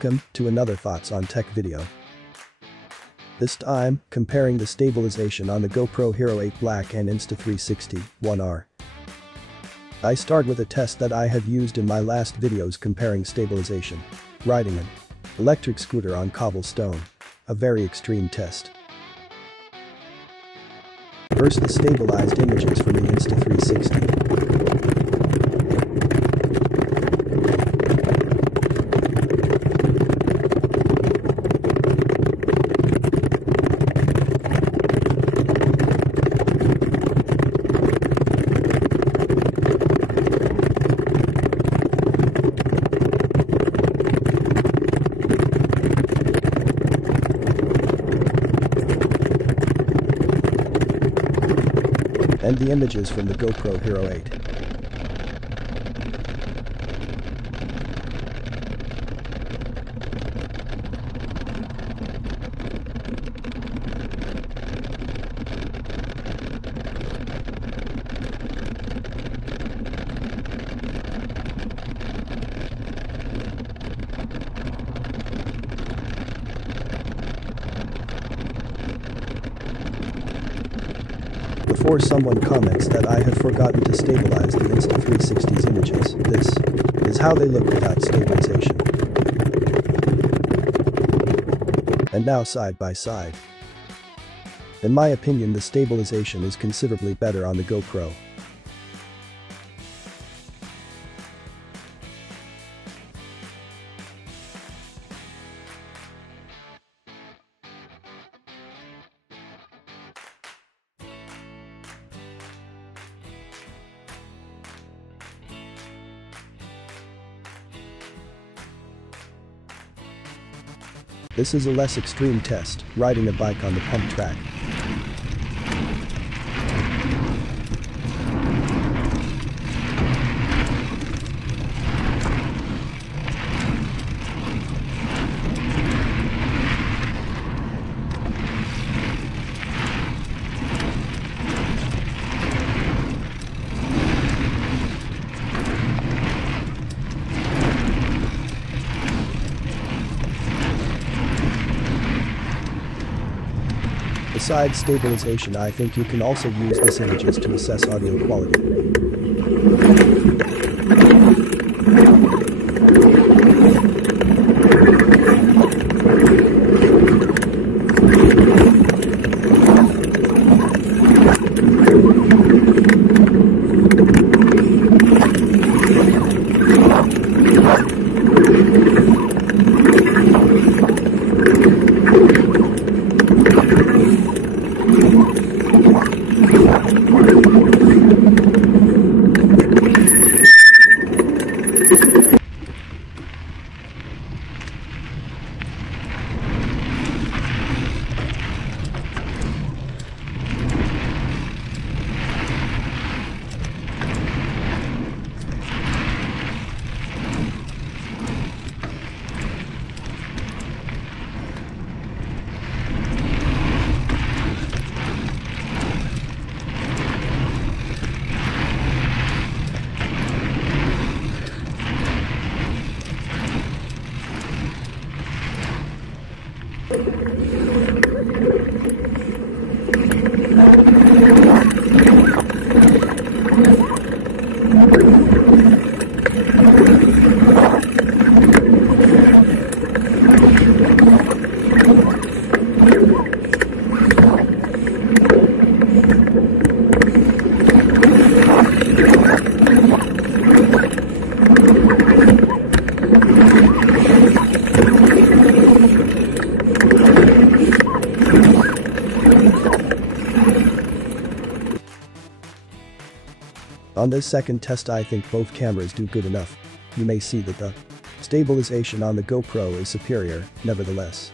Welcome to another Thoughts on Tech video. This time, comparing the stabilization on the GoPro Hero 8 Black and Insta360 1R. I start with a test that I have used in my last videos comparing stabilization. Riding an electric scooter on cobblestone. A very extreme test. First, the stabilized images from the Insta360. And the images from the GoPro Hero 8. Before someone comments that I have forgotten to stabilize the Insta360's images, this is how they look without stabilization. And now side by side. In my opinion, the stabilization is considerably better on the GoPro. This is a less extreme test, riding a bike on the pump track. Besides stabilization, I think you can also use these images to assess audio quality. On this second test, I think both cameras do good enough. You may see that the stabilization on the GoPro is superior, nevertheless.